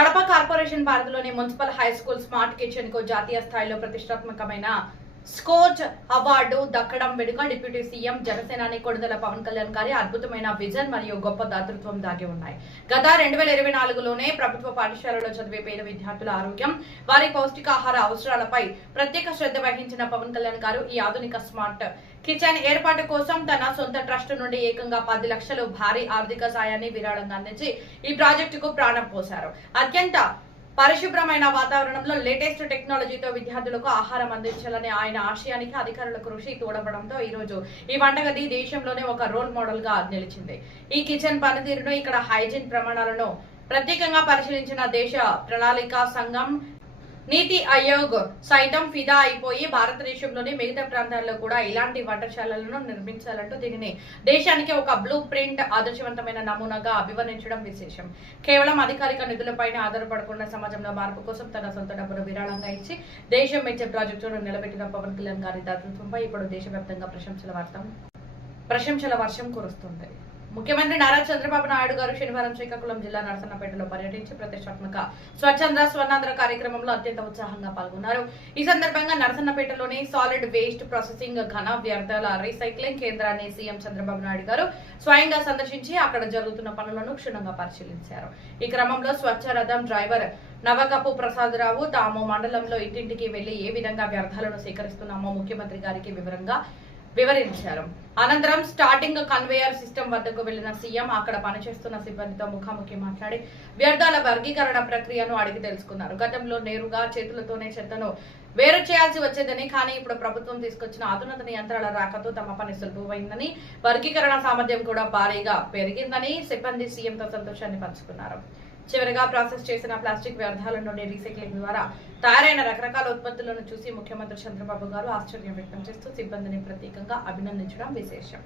Kadapa corporation పరిధిలోని municipal high school smart kitchen కు జాతీయ స్థాయిలో ప్రతిష్టాత్మకమైన స్కోచ్ అవార్డు దక్కడం వెనుక డిప్యూటీ సీఎం జనసేనాని కొణిదెల పవన్ కళ్యాణ్ గారి అద్భుతమైన విజన్ మరియు గొప్ప దాతృత్వం దాగి ఉన్నాయి. గత 2024లోనే ప్రభుత్వ పాఠశాలలో చదివే పేద విద్యార్థుల ఆరోగ్యం, వారి పౌష్టికాహార అవసరాలపై ప్రత్యేక శ్రద్ధ వహించిన పవన్ కళ్యాణ్ గారు ఈ ఆధునిక స్మార్ట్ కిచెన్ ఏర్పాటు కోసం తన సొంత ట్రస్ట్ నుండి ఏకంగా 10 లక్షలు భారీ ఆర్థిక సాయాన్ని విరాళంగా అందించి ఈ ప్రాజెక్టుకు ప్రాణం పోశారు. అత్యంత పరిశుభ్రమైన వాతావరణంలో లేటెస్ట్ టెక్నాలజీతో విద్యార్థులకు ఆహారం అందించాలనే ఆయన ఆశయానికి అధికారుల కృషి తోడవడంతో ఈ రోజు ఈ వంటగది దేశంలోనే ఒక రోల్ మోడల్ గా నిలిచింది. ఈ కిచెన్ పనితీరును, ఇక్కడ హైజీన్ ప్రమాణాలను ప్రత్యేకంగా పరిశీలించిన దేశ ప్రణాళికా సంఘం, నీతి ఆయోగ్ సైతం ఫిదా అయిపోయి భారతదేశంలోని మిగతా ప్రాంతాల్లో కూడా ఇలాంటి వంటశాలలను నిర్మించాలంటూ దీనిని దేశానికి ఒక బ్లూ ప్రింట్ ఆదర్శవంతమైన నమూనాగా అభివర్ణించడం విశేషం. కేవలం అధికారిక నిధులపైన ఆధారపడకుండా సమాజంలో మార్పు కోసం తన సొంత డబ్బును విరాళంగా ఇచ్చి దేశం మెచ్చే ప్రాజెక్టును నిలబెట్టిన పవన్ కళ్యాణ్ గారి దాతృత్వంపై ఇప్పుడు దేశవ్యాప్తంగా ప్రశంసల వర్షం కురుస్తుంది. ముఖ్యమంత్రి నారా చంద్రబాబు నాయుడు గారు శనివారం శ్రీకాకుళం జిల్లా నరసన్నపేటలో పర్యటించి ప్రతిష్టాత్మక స్వచ్ఛంద స్వర్ణాంధ్ర కార్యక్రమంలో అత్యంత ఉత్సాహంగా పాల్గొన్నారు. ఈ సందర్భంగా నరసన్నపేటలోని సాలిడ్ వేస్ట్ ప్రాసెసింగ్, ఘన వ్యర్థాల రీసైక్లింగ్ కేంద్రాన్ని సీఎం చంద్రబాబు నాయుడు గారు స్వయంగా సందర్శించి అక్కడ జరుగుతున్న పనులను క్షుణ్ణంగా పరిశీలించారు. ఈ క్రమంలో స్వచ్ఛ రథం డ్రైవర్ నవకపు ప్రసాదరావు తాము మండలంలో ఇంటింటికి వెళ్లి ఏ విధంగా వ్యర్థాలను సేకరిస్తున్నామో ముఖ్యమంత్రి గారికి వివరించారు. అనంతరం స్టార్టింగ్ కన్వేయర్ సిస్టమ్ వద్దకు వెళ్లిన సీఎం అక్కడ పనిచేస్తున్న సిబ్బందితో ముఖాముఖి మాట్లాడి వ్యర్థాల వర్గీకరణ ప్రక్రియను అడిగి తెలుసుకున్నారు. గతంలో నేరుగా చేతులతోనే చెత్తను వేరు చేయాల్సి వచ్చేదని, కానీ ఇప్పుడు ప్రభుత్వం తీసుకొచ్చిన ఆధునిక యంత్రాల రాకతో తమ పని సులభమైందని, వర్గీకరణ సామర్థ్యం కూడా భారీగా పెరిగిందని సిబ్బంది సీఎంతో సంతోషాన్ని పంచుకున్నారు. చివరిగా ప్రాసెస్ చేసిన ప్లాస్టిక్ వ్యర్థాల నుండి రీసైక్లింగ్ ద్వారా తయారైన రకరకాల ఉత్పత్తులను చూసి ముఖ్యమంత్రి చంద్రబాబు గారు ఆశ్చర్యం వ్యక్తం చేస్తూ సిబ్బందిని ప్రత్యేకంగా అభినందించడం విశేషం.